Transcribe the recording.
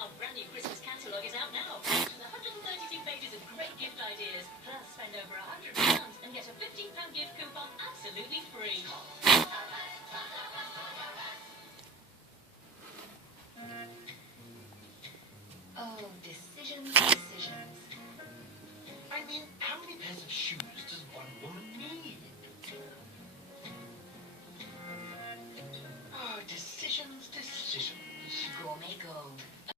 Our brand new Christmas catalogue is out now. With 132 pages of great gift ideas. Plus, spend over £100 and get a £15 gift coupon absolutely free. Oh, decisions. I mean, how many pairs of shoes does one woman